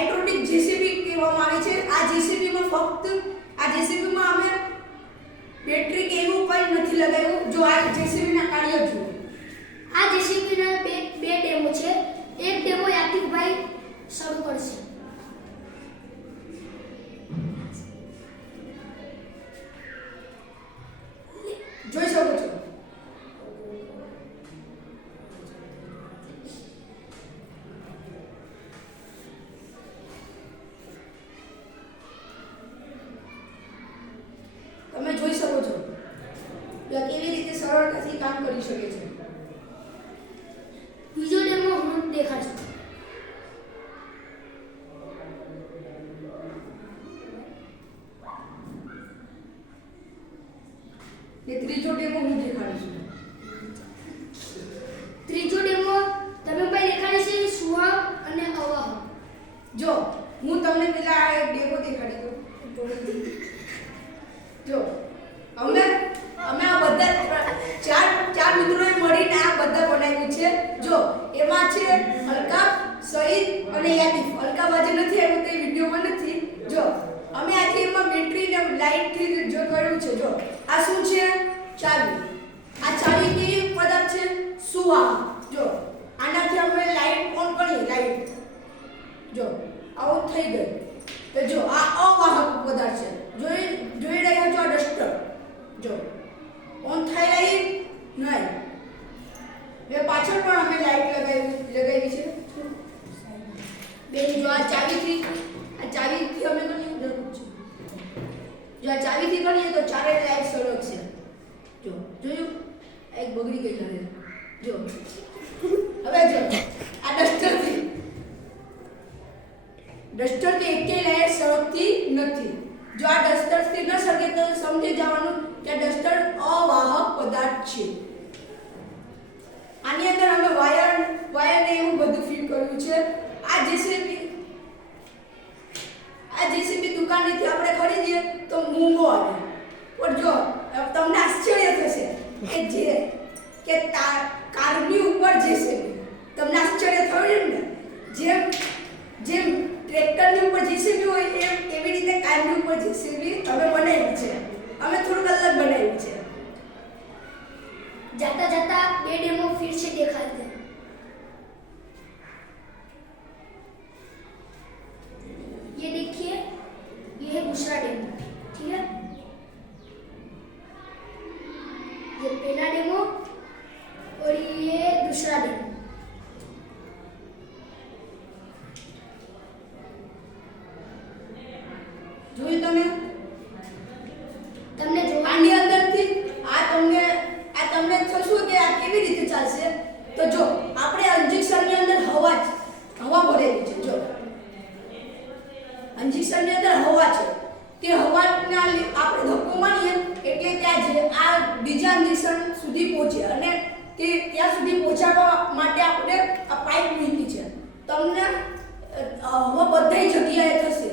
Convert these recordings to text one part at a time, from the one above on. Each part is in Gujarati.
હાઇડ્રોલિક જેસીબી કહેવામાં આવે છે. આ જેસીબીમાં ફક્ત આ જેસીબીમાં અમે બેટરી કે એવું કંઈ નથી લગાવ્યું. જો આ જેસીબીના કાર્ય જુઓ. આ જેસીબીના બે ડેમો છે. એક ડેમો યાતિકભાઈ શરૂ કરશે. જોઈ શકો છો. તમે જોઈ શકો છો કે કેવી રીતે સરળતાથી કામ કરી શકે છે. બીજો ડેમો હું દેખાડું. ને ત્રીજો ડેમો હું દેખાડીશું. ત્રીજો ડેમો તમે ભાઈ દેખાડી છે સુહાગ અને અવાહ. જો હું તમને પેલા આ એક ડેમો દેખાડી દઉં. જો અમે આ બધા ચાર મિત્રોએ મળીને આ બધા બનાવ્યું છે. જો એમાં છે અલકાફ, સઈદ અને યાતિફ. અલકાફ આજે નથી આવ્યું તો એ વિડીયોમાં નથી. જો અમે આજે એમાં બેટરી ને લાઇટ થી જો કર્યું છે. જો આ શું છે? ચાવી. આ ચાવી કેવી પદાર્થ છે? સુવાહક. જો આનાથી આપણે લાઇટ ઓન કરીએ. લાઇટ જો આવું થઈ ગયું. તો જો આ અવાહક પદાર્થ છે. જોઈ રહ્યા છો આ ડસ્ટર. જો ઓન થાય લાઈટ નહીં. એ પાછળ પણ અમે લાઈટ લગાવી છે. બેન જો આ ચાવીથી અમે કરીએ જરૂર છે. જો આ ચાવીથી કરીએ તો ચારે લાઈટ સળગશે. જો જોયું? એક બગડી ગઈ હવે. જો હવે જો આ ડસ્ટરથી એકેય લાઈટ સળગતી નથી. જો આ ડસ્ટરથી ન સળગે તો સમજી જવાનું કે ડસ્ટર અવાહક પદાર્થ છે. આની અંદર અમે વાયર ને એવું બધું ફિટ કર્યું છે. આ જેસીબી દુકાનેથી આપણે ખરીદીએ તો મોંઘો આવે. પણ જો તમને આશ્ચર્ય થશે કે કારની ઉપર જેસીબી. તમને આશ્ચર્ય થયું ને? જેમ ટ્રેક્ટરની ઉપર જેસીબી હોય એવી રીતે કારની ઉપર જેસીબી અમે બનાવી છે. અમે થોડુંક અલગ બનાવ્યું છે. जाता जाता બે ડેમો फिर से देखाते हैं. ये देखिए, ये है दूसरा डेमो. ठीक है, ये पहला डेमो और ये दूसरा डेमो. જોયું તમે? તમને જો આની અંદરથી તમને થશું કે આ કેવી રીતે ચાલશે. તો જો આપણે ઇન્જેક્શનની અંદર હવા ભરેલી છે. જો ઇન્જેક્શનની અંદર હવા છે. તે હવાના આપણે ધક્કો મારીએ એટલે ત્યાં જે આ બીજા ઇન્જેક્શન સુધી પહોંચે અને તે ત્યાં સુધી પહોંચાડવા માટે આપણે આ પાઇપ મૂકી છે. તમને હવા બધી જગ્યાએ થશે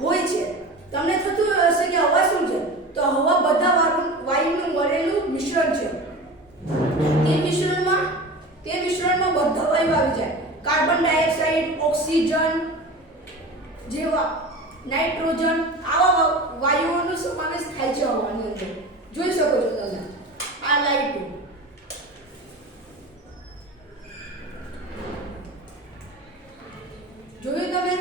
હોય છે. તમને થતું હશે કે હવા શું છે? તો હવા બધા વાયુનું મળેલું મિશ્રણ છે. તે મિશ્રણમાં બધા વાયુ આવી જાય. કાર્બન ડાયોક્સાઇડ, ઓક્સિજન જેવા નાઇટ્રોજન આવા વાયુઓનો સમાવેશ થાય છે હવાની અંદર. જોઈ શકો છો તમે આ લાઈટ. જોયું તમે?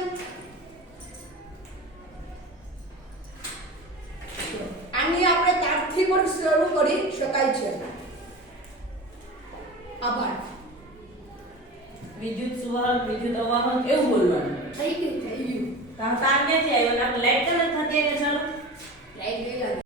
આની આપણે તારથી પણ શરૂ કરી શકાય છે. આભાર. વિદ્યુત સુવાહક, વિદ્યુત અવાહક એવું બોલવાનું. થઈ ગયું. તાર ક્યાંથી આવ્યો? આપણે લાઈટ કનેક્ટ થતી એટલે ચાલો લાઈટ ગઈ લાગે.